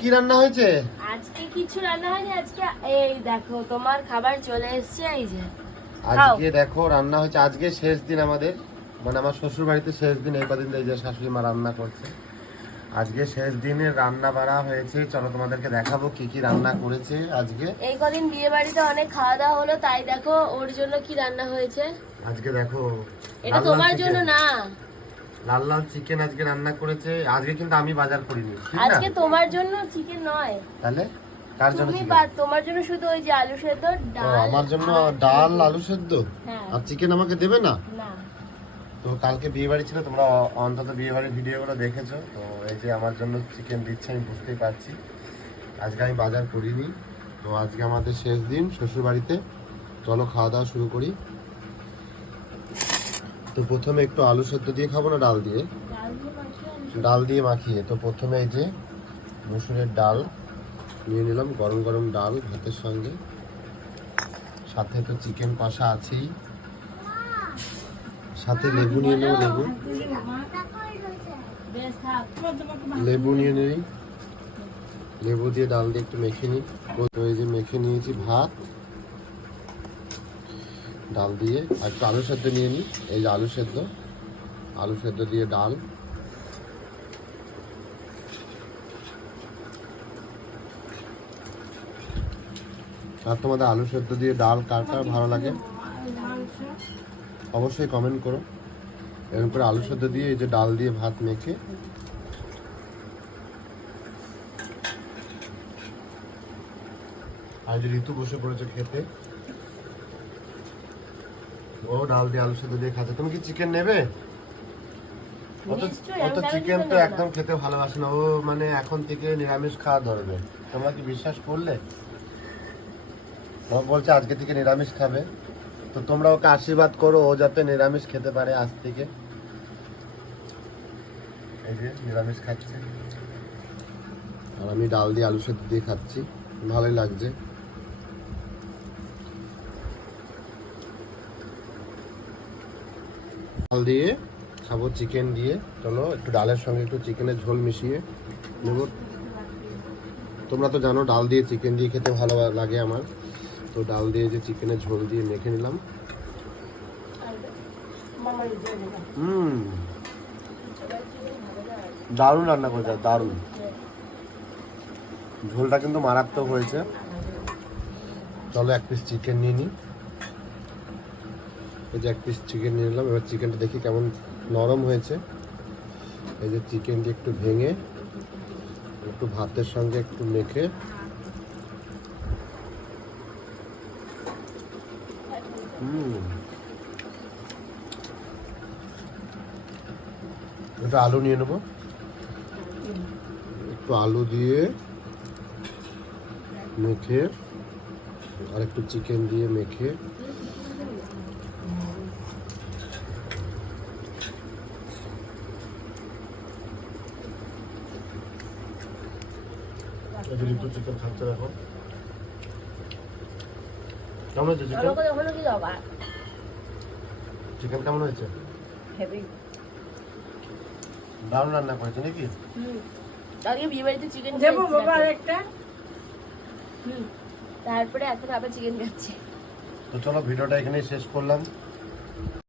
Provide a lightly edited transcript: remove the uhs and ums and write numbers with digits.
কি রান্না হয়েছে? আজকে কিছু রান্না হয়নি। আজকে এই দেখো তোমার খাবার চলে এসেছে। এই যে আজকে দেখো রান্না হয়েছে। আজকে শেষ দিন আমাদের, মানে আমার শ্বশুর বাড়িতে শেষ দিন। এই কদিন এই যে শাশুড়ি মা রান্না করছে। আজকে শেষ দিনের রান্না বাড়া হয়েছে। চলো তোমাদেরকে দেখাবো কি কি রান্না করেছে আজকে। এই কদিন বিয়ে বাড়িতে অনেক খাওয়া দাওয়া হলো, তাই দেখো ওর জন্য কি রান্না হয়েছে। আজকে দেখো এটা তোমার জন্য না, লাল লাল চিকেন আজকে রান্না করেছে। আজকে কিন্তু আমি বাজার করিনি, ঠিক না? আজকে তোমার জন্য চিকেন নয়। তাহলে কার জন্য তুমি চিকেন? তোমার জন্য শুধু ওই যে আলু সেদ্ধ, ডাল। আমার জন্য ডাল আলু সেদ্ধ হ্যাঁ। আর চিকেন আমাকে দেবে না? না। তো কালকে বিয়ে বাড়ি ছিল, তোমরা অন্তত বিয়ে বাড়ির ভিডিওগুলো দেখেছো। তো এই যে আমার জন্য চিকেন দিচ্ছে, আমি বুঝতেই পারছি। আজকে আমি বাজার করিনি। তো আজকে আমাদের শেষ দিন শ্বশুর বাড়িতে। চলো খাওয়া দাওয়া শুরু করি। তো প্রথমে একটু আলু সেদ্ধ দিয়ে খাবো না ডাল দিয়ে? ডাল দিয়ে মাখিয়ে। তো প্রথমে এই যে মসুরের ডাল নিয়ে নিলাম, গরম গরম ডাল ভাতের সঙ্গে। সাথে তো চিকেন কষা আছেই, সাথে লেবু নিয়ে নেবো। লেবু নিয়ে নেই, লেবু দিয়ে ডাল দিয়ে একটু মেখে নিই। তো এই যে মেখে নিয়েছি ভাত ডাল দিয়ে। আর একটু আলু সেদ্ধ নিয়ে নিই। এই যে আলু সেদ্ধ দিয়ে ডাল। আর তোমাদের আলু সেদ্ধ দিয়ে ডাল কার কার ভালো লাগে অবশ্যই কমেন্ট করো। এরকম করে আলু সেদ্ধ দিয়ে এই যে ডাল দিয়ে ভাত মেখে। আর যে ঋতু বসে পড়েছে খেতে, ও ডাল দিয়ে আলু সেদ্ধ দিয়ে খাচ্ছে। তুমি কি চিকেন নেবে? অত চিকেন তো একদম খেতে ভালোবাসে না ও, মানে এখন থেকে নিরামিষ খাওয়া ধরবে। তোমরা কি বিশ্বাস করলে? ও বলছে আজকে থেকে নিরামিষ খাবে। তো তোমরা ওকে আশীর্বাদ করো ও যাতে নিরামিষ খেতে পারে আজ থেকে। এই যে নিরামিষ খাচ্ছে আর আমি ডাল দিয়ে আলু সেদ্ধ দিয়ে খাচ্ছি, ভালোই লাগছে। ডাল দিয়ে খাবো চিকেন দিয়ে। চলো একটু ডালের সঙ্গে একটু চিকেনের ঝোল মিশিয়ে নেব। তোমরা তো জানো ডাল দিয়ে চিকেন দিয়ে খেতে ভালো লাগে আমার। তো ডাল দিয়ে যে চিকেনের ঝোল দিয়ে মেখে নিলাম। দারুণ রান্না করেছে, দারুণ। ঝোলটা কিন্তু মারাত্মক হয়েছে। চলো এক পিস চিকেন নিয়ে নিই। এই যে এক পিস চিকেন নিয়ে নিলাম। এবার চিকেনটা দেখি কেমন নরম হয়েছে। এই যে চিকেন দিয়ে একটু ভেঙে একটু ভাতের সঙ্গে একটু মেখে একটু আলু নিয়ে নেবো। একটু আলু দিয়ে মেখে আর একটু চিকেন দিয়ে মেখে চিকেন খাচ্ছে। দেখো কেমন হয়েছে চিকেন? চিকেন কেমন হয়েছে? দারুণ রান্না করেছে নাকি? আগে বিয়ে বাড়িতে চিকেন দেবো বাবা আরেকটা। তারপরে এখন আবার চিকেন খাচ্ছে। তো চলো ভিডিওটা এখানেই শেষ করলাম।